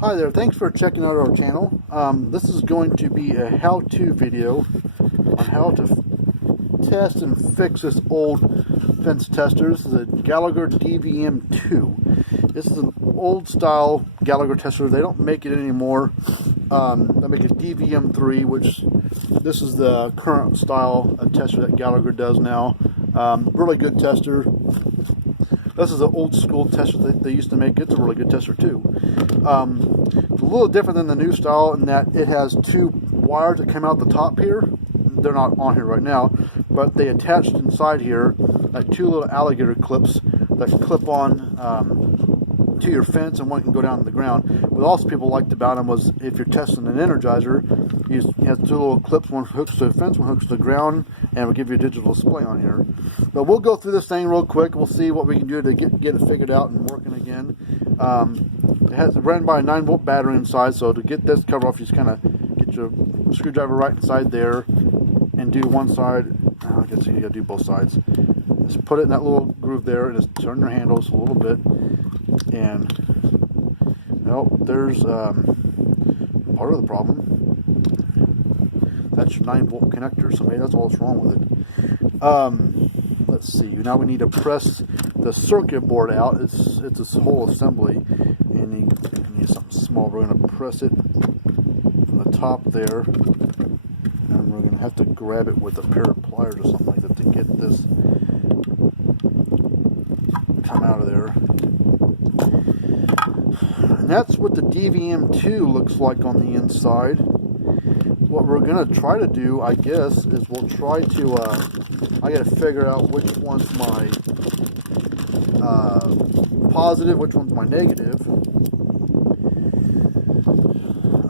Hi there, thanks for checking out our channel. This is going to be a how-to video on how to test and fix this old fence tester. This is a Gallagher DVM2. This is an old style Gallagher tester. They don't make it anymore. They make a DVM3, which this is the current style of tester that Gallagher does now. Really good tester. This is an old school tester that they used to make. It's a really good tester too. It's a little different than the new style in that it has two wires that come out the top here. They're not on here right now, but they attached inside here like two little alligator clips that clip on to your fence, and one can go down to the ground. What also people liked about them was if you're testing an energizer, it has two little clips, one hooks to the fence, one hooks to the ground, and it will give you a digital display on here. But we'll go through this thing real quick. We'll see what we can do to get it figured out and working again. It has run by a 9-volt battery inside, so to get this cover off, you just kind of get your screwdriver right inside there and do one side. I can see you got to do both sides. Just put it in that little groove there and just turn your handles a little bit. And there's part of the problem. That's your 9-volt connector, so maybe that's all that's wrong with it. Let's see. Now we need to press the circuit board out. It's this whole assembly, and you need something small. We're going to press it from the top there, and we're going to have to grab it with a pair of pliers or something like that to get this come out of there. And that's what the DVM2 looks like on the inside. What we're going to try to do, I guess, is we'll try to, I got to figure out which one's my positive, which one's my negative.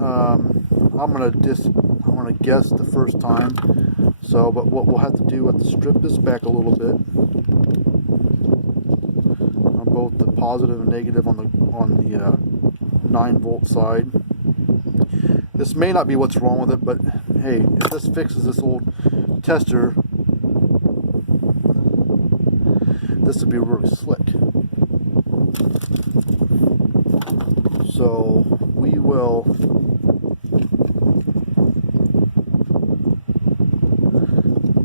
I'm going to guess the first time. So, but what we'll have to do, we'll have to strip this back a little bit. On both the positive and negative on the 9-volt side. This may not be what's wrong with it, but hey, if this fixes this old tester, this would be really slick. So we will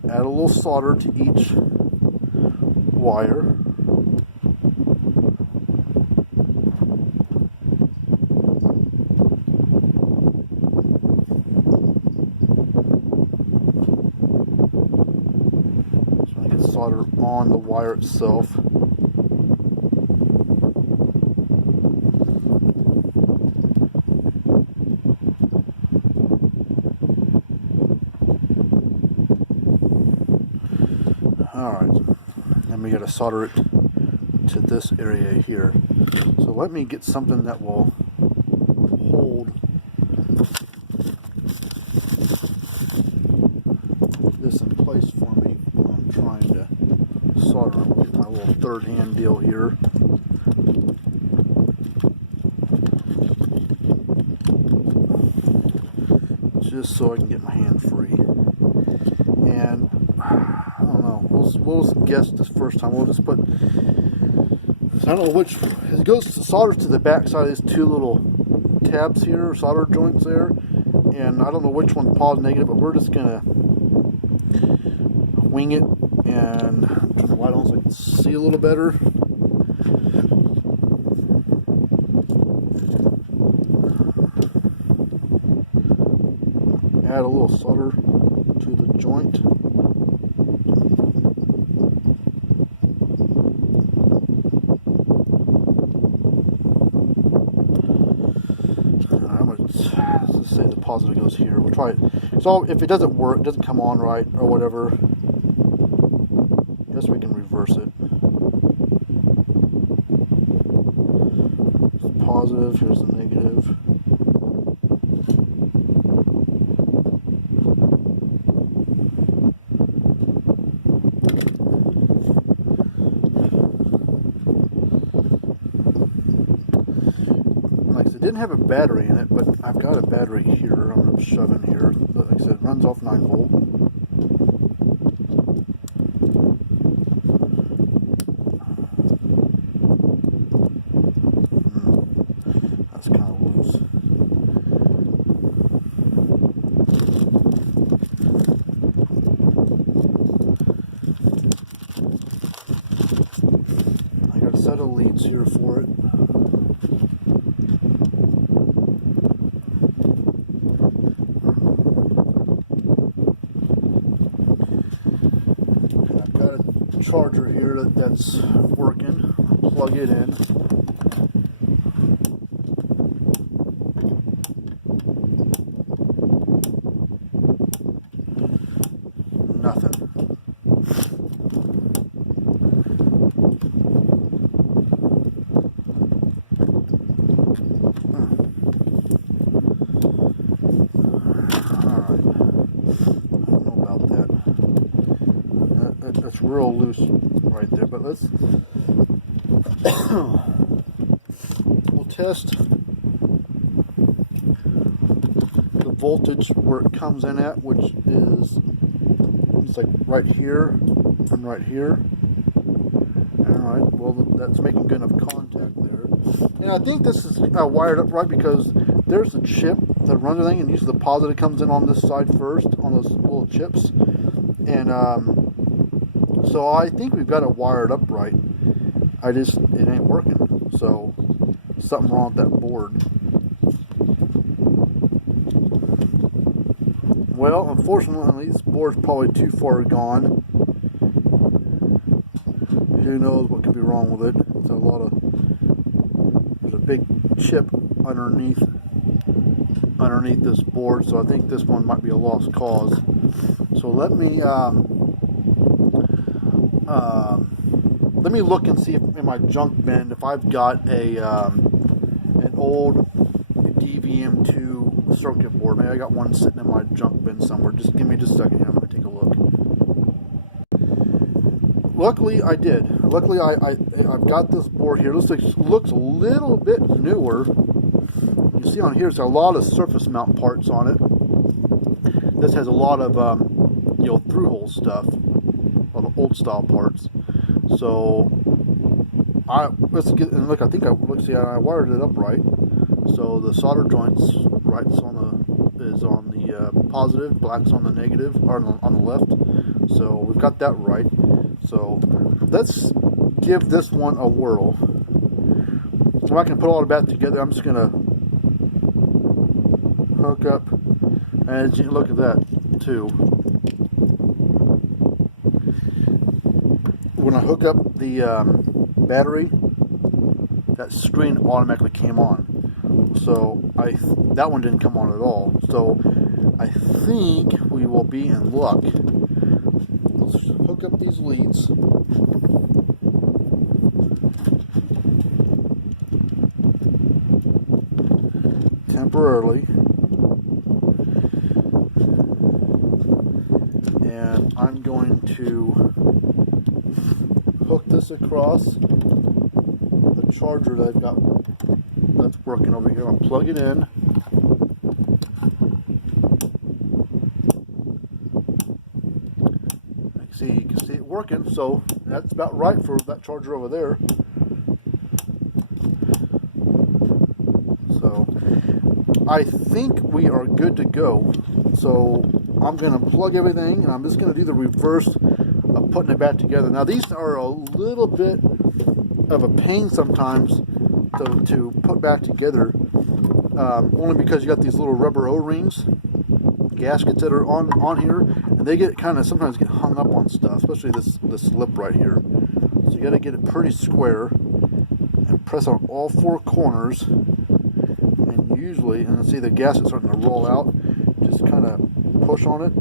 add a little solder to each wire. Solder on the wire itself. Alright, then we got to solder it to this area here. So let me get something that will hold this in place for me. I'm trying to solder. I'll get my little third hand deal here. Just so I can get my hand free. And I don't know. We'll just guess this first time. We'll just put. I don't know which. It goes solder to the back side of these two little tabs here, solder joints there. And I don't know which one's positive, negative, but we're just gonna wing it and turn the light on so I can see a little better. Add a little solder to the joint. I'm going to say the positive goes here. We'll try it. So if it doesn't work, it doesn't come on right or whatever, I guess we can reverse it. It's positive, here's the negative. Like I said, it didn't have a battery in it, but I've got a battery here. I'm going to shove in here. Like I said, it runs off 9-volt. That's kind of loose. leads here for it. I've got a charger here that's working. Plug it in. Nothing. That's real loose right there, but let's we'll test the voltage where it comes in at, which is it's like right here and right here. Alright, well that's making good enough contact there. And I think this is wired up right because there's a chip that runs everything, and usually the positive comes in on this side first, on those little chips. And so I think we've got it wired up right. It ain't working. So something wrong with that board. Well, unfortunately, this board's probably too far gone. Who knows what could be wrong with it? There's a big chip underneath this board, so I think this one might be a lost cause. So let me look and see if in my junk bin if I've got an old DVM2 circuit board. Maybe I got one sitting in my junk bin somewhere. Just give me just a second here. I'm going to take a look. Luckily, I did. Luckily, I've got this board here. Looks a little bit newer. You see on here, there's a lot of surface mount parts on it. This has a lot of through-hole stuff, a lot of old style parts. So let's get and look. I think I wired it up right. So the solder joints right is on the positive, black's on the negative, or on the left. So we've got that right. So let's give this one a whirl. So I can put all of that together. I'm just gonna hook up, and you look at that too. When I hook up the battery, that screen automatically came on. So that one didn't come on at all. So I think we will be in luck. Let's hook up these leads. Temporarily. And I'm going to hook this across the charger that I've got that's working over here. I'll plug it in. You can see it working, so that's about right for that charger over there. So I think we are good to go. So I'm going to plug everything, and I'm just going to do the reverse of putting it back together. Now these are a little bit of a pain sometimes to put back together, only because you got these little rubber O-rings, gaskets that are on here, and they sometimes get hung up on stuff, especially this lip right here. So you got to get it pretty square and press on all four corners, and usually, and see the gasket starting to roll out, just kind of push on it,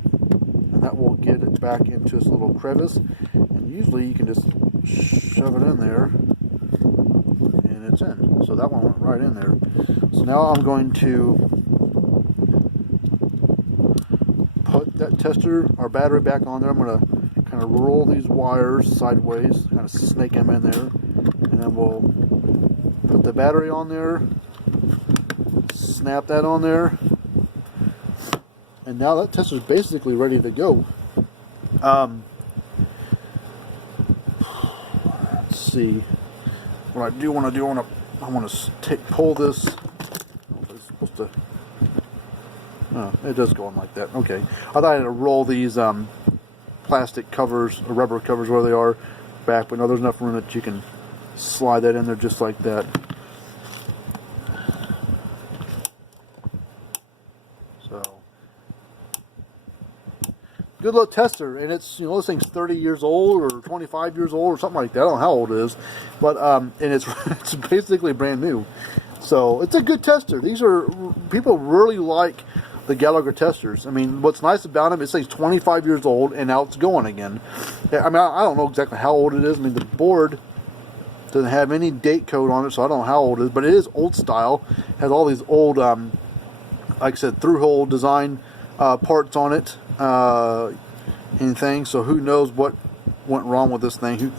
and that will get it back into this little crevice. And usually you can just shove it in there and it's in. So that one went right in there. So now I'm going to put that tester or battery back on there. I'm going to kind of roll these wires sideways, kind of snake them in there, and then we'll put the battery on there, snap that on there, and now that tester is basically ready to go. Let's see what I do want to do. I want to pull this. It's supposed to. Oh, it does go on like that. Okay, I thought I had to roll these plastic covers or rubber covers where they are back, but no, there's enough room that you can slide that in there just like that. So good little tester, and it's, you know, this thing's 30 years old or 25 years old or something like that. I don't know how old it is, but and it's basically brand new. So it's a good tester. These are, people really like the Gallagher testers. I mean, what's nice about them, it says 25 years old and now it's going again. I mean, I don't know exactly how old it is. I mean, the board doesn't have any date code on it, so I don't know how old it is, but it is old style. It has all these old, like I said, through-hole design parts on it, and things. So who knows what went wrong with this thing? Who,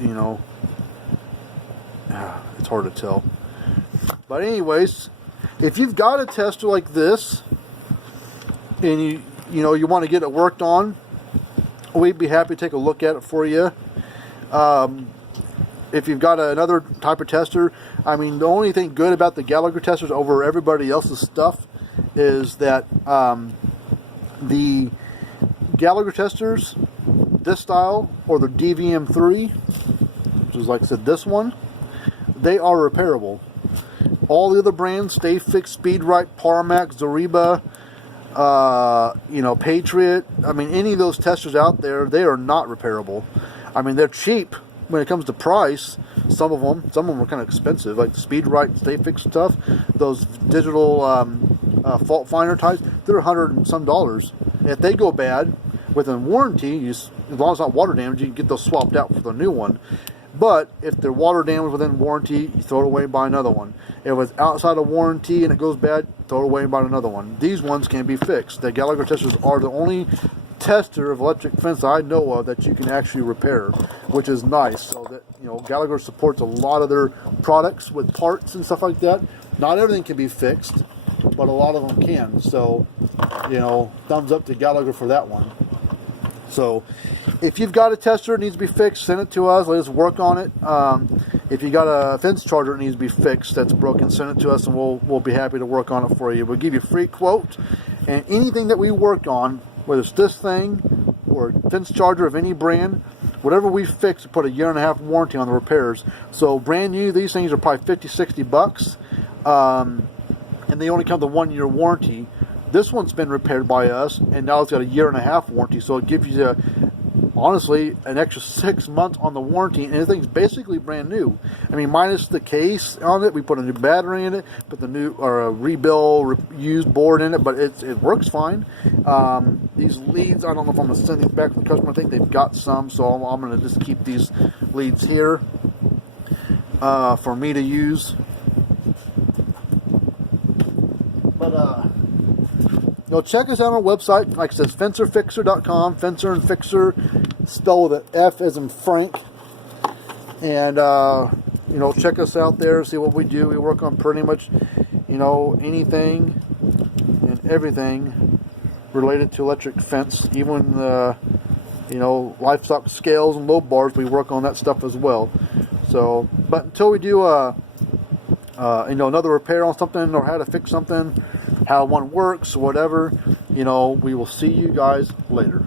you know, it's hard to tell. But anyways, if you've got a tester like this, and you know you want to get it worked on, we'd be happy to take a look at it for you. If you've got another type of tester, I mean, the only thing good about the Gallagher testers over everybody else's stuff is that the Gallagher testers, this style, or the DVM2, which is like I said, this one, they are repairable. All the other brands, Stay Fix, Speed Right, Parmax, Zariba, you know, Patriot, I mean, any of those testers out there, they are not repairable. I mean, they're cheap when it comes to price. Some of them are kind of expensive, like the Speed Right, Stay Fix stuff. Those digital fault finder types, they're $100 and some. If they go bad within warranty, as long as it's not water damage, you can get those swapped out for the new one. But if they're water damage within warranty, you throw it away and buy another one. If it's outside of warranty and it goes bad, throw it away and buy another one. These ones can be fixed. The Gallagher testers are the only tester of electric fence I know of that you can actually repair, which is nice. So that, you know, Gallagher supports a lot of their products with parts and stuff like that. Not everything can be fixed, but a lot of them can. So, you know, thumbs up to Gallagher for that one. So if you've got a tester that needs to be fixed, send it to us. Let us work on it. If you got a fence charger that needs to be fixed that's broken, send it to us and we'll be happy to work on it for you. We'll give you a free quote, and anything that we work on, whether it's this thing or a fence charger of any brand, whatever we fix, we put a 1.5 year warranty on the repairs. So brand new, these things are probably $50-$60, and they only come with a 1 year warranty. This one's been repaired by us, and now it's got a 1.5 year warranty, so it gives you, honestly, an extra 6 months on the warranty, and everything's basically brand new. I mean, minus the case on it, we put a new battery in it, put the new, or a rebuild, used board in it, but it works fine. These leads, I don't know if I'm going to send these back to the customer. I think they've got some, so I'm going to just keep these leads here for me to use. But, you know, check us out on our website. Like I said, fencerfixer.com. Fencer and Fixer, spelled with an F as in Frank. And, you know, check us out there, see what we do. We work on pretty much, you know, anything and everything related to electric fence. Even, you know, livestock scales and load bars, we work on that stuff as well. So, but until we do, you know, another repair on something or how to fix something, how one works, whatever, you know, we will see you guys later.